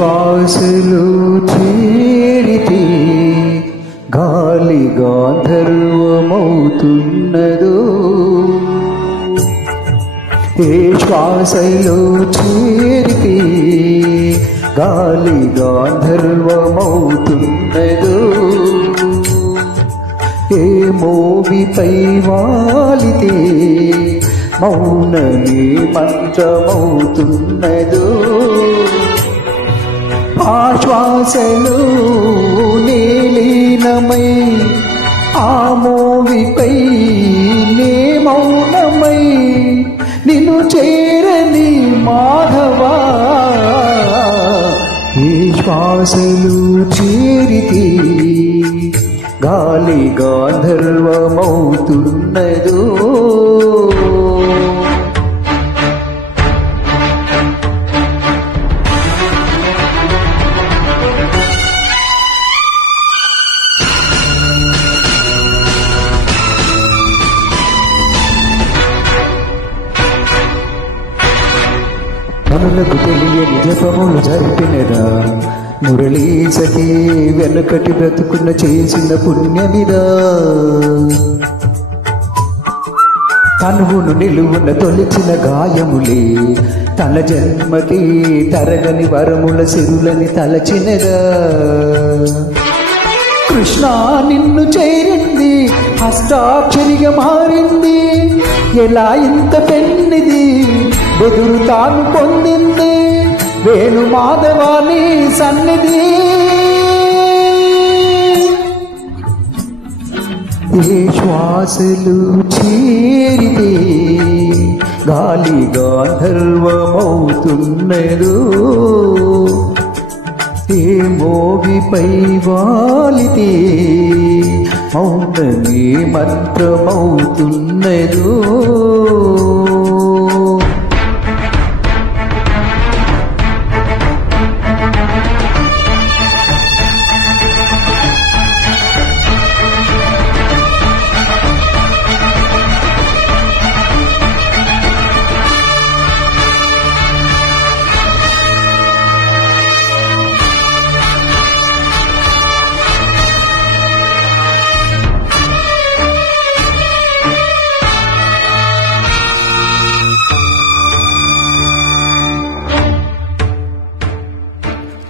శ్వాసలు చేరితే గాలి గాంధర్వమవుతున్నదో ఏ శ్వాసలో చేరితే గాలి గాంధర్వమవుతున్నదో ఏ మోవిపై వాలితే మౌనమే మంత్రమవుతున్నదో ఆ శ్వాసలో నీలీనమై ఆ మోవిపై నే మౌనమై నిన్ను చేరని మాధవా ఏ శ్వాసలు చేరితే గాలి గాంధర్వమవుతున్నదో కనులకు తెలియని జపములు జరిపినదా మురళీ సఖీ వెనకటి బ్రతుకున్న చేసిన పుణ్యమిదా తనువును నిలువున తొలిచిన గాయములే తన జన్మకి తరగని వరముల సిరులని తలచినదా కృష్ణ నిన్ను చేరింది హస్తాక్షరిగా మారింది ఎలా ఇంత పెన్నిది బెదురు తాను పొందింది వేణు మాధవాని సన్నిధి ఏ శ్వాసలు చేరితే గాలి గాంధర్వమవుతున్నదో ఏ మోవిపై వాలితే మౌనమే మంత్రమవుతున్నదో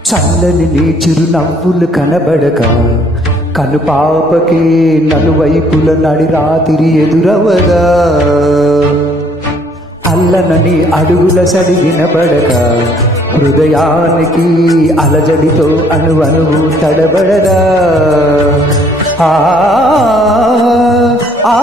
చల్లని నీ చిరునవ్వులు కనబడక కను పాపకే నలువైపుల నడి రాత్రి ఎదురవగా అల్లనని అడుగుల సడి వినబడక హృదయానికి అలజడితో అణువణువు తడబడదా ఆ ఆ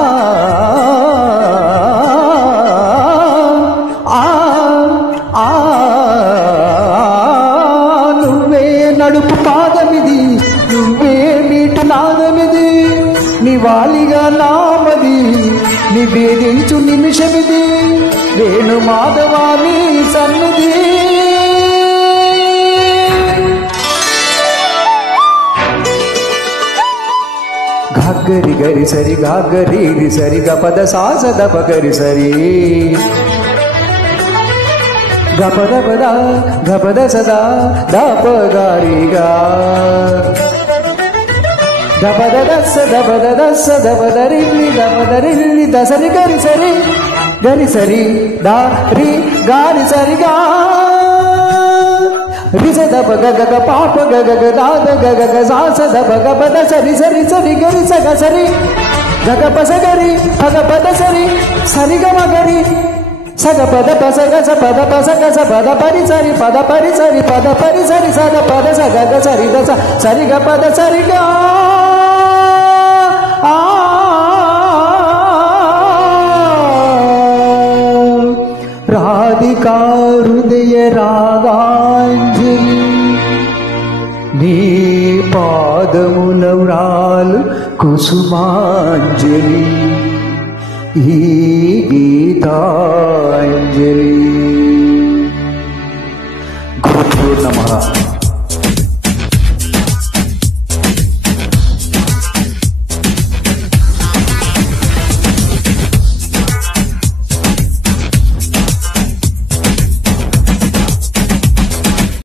నడుపు పాదమిది నువ్వే నీటి నాదమిది నివాళిగా నామది నివేదించు నిమిషమిది వేణు మాధవాని సన్నిధి గాగరి గరి సరి గాగరి సరి గపద సాసద పగరి సరి గపద పద గపద సదా దపగారిగా దపద దస్స దపద దస్స దపదరిల్లి దసరి గరి సరి దా రి గారి సరిగా రిస దప గగ పాప గగ దాద గగ సాస దప గపద సరి గరి సగ సరి గగ పస గరి పగ పద సరి గమ గరి సగ పద పసగ స పద పసగ స పద పరి సరి సద పద సగ సరి దస సరిగ పద సరిగా రాధికా హృదయ రాగాంజలి నీ పాదముల వ్రాలు కుసుమాంజలి ఈ గీతాంజలి. గురు నమః.